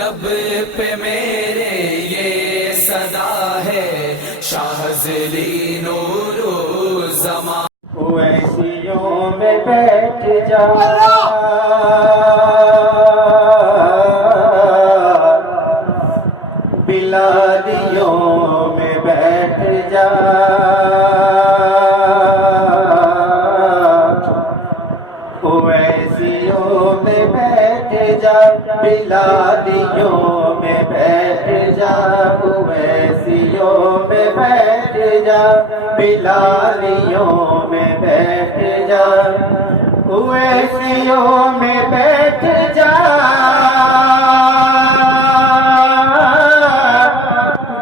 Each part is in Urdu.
لب پہ میرے یہ صدا ہے شاہزلی نور زمان ویسیوں میں بیٹھ جا بلالیوں میں بیٹھ جا ویسیوں میں بیٹھ جا بلالیوں میں بیٹھ جا ویسیوں میں بیٹھ جا بلالیوں میں بیٹھ جا ویسیوں میں بیٹھ جا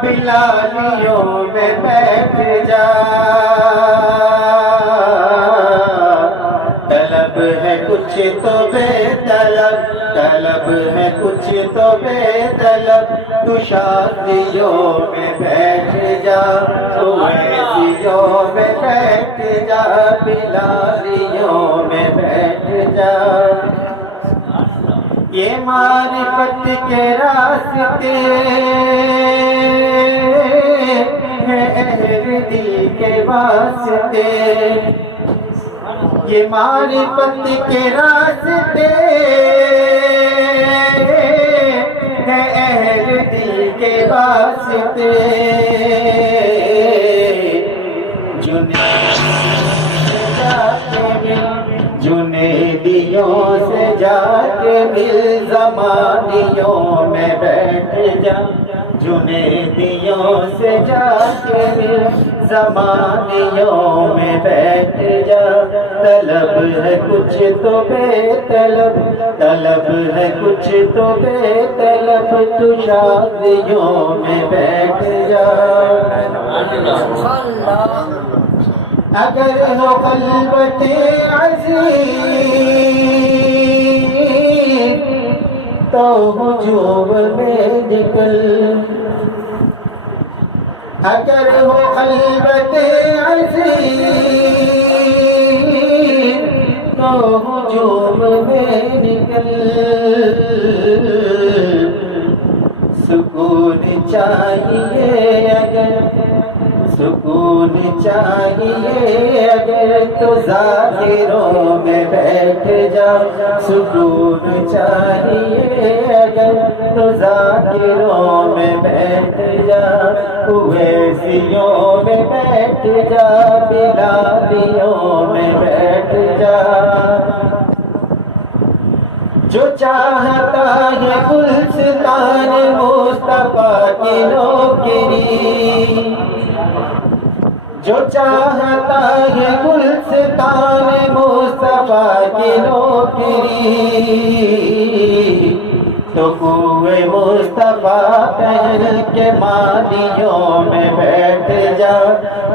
بلالیوں میں بیٹھ جا طلب ہے کچھ تو بے طلب طلب ہے کچھ تو بے طلب تو شادیوں میں بیٹھ جا ویسیوں میں بیٹھ جا بلالیوں میں بیٹھ جا یہ معرفت کے راستے ہیں اہل دل کے واسطے یہ معرفت کے راستے ہیں اہل دل کے واسطے جنیدیوں سے جا کے مل زمانیوں میں بیٹھ جا جنیدیوں سے جا کے مل زمانیوں میں بیٹھ جا طلب ہے کچھ تو بے طلب طلب ہے کچھ تو بے طلب تو شادیوں میں بیٹھ جا اگر ہو خلوت عزیز تو ہجوم میں نکل اگر ہو خلوت عزیز تو ہجوم میں نکل سکون چاہیے اگر سکون چاہیے اگر تو ظاہروں میں بیٹھ جا سکون چاہیے اگر تو ظاہروں میں بیٹھ جا ویسیوں میں بیٹھ جا بلالیوں میں بیٹھ جا جو چاہتا ہے گلستان مصطفیٰ کی نوکری جو چاہتا ہے گلستان مصطفیٰ کی نوکری تو کوئے مصطفیٰ پہن کے مادیوں میں بیٹھ جا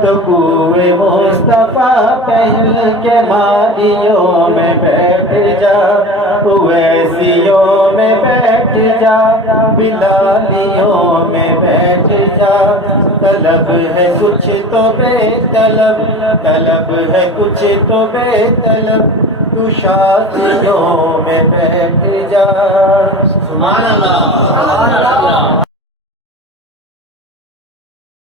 تو کوئے مصطفیٰ پہن کے مادیوں میں بیٹھ جا ویسیوں میں بیٹھ جا بلالیوں میں بیٹھ جا طلب ہے کچھ تو بے طلب طلب ہے کچھ تو بے طلب تو شادیوں میں بیٹھ جا سبحان اللہ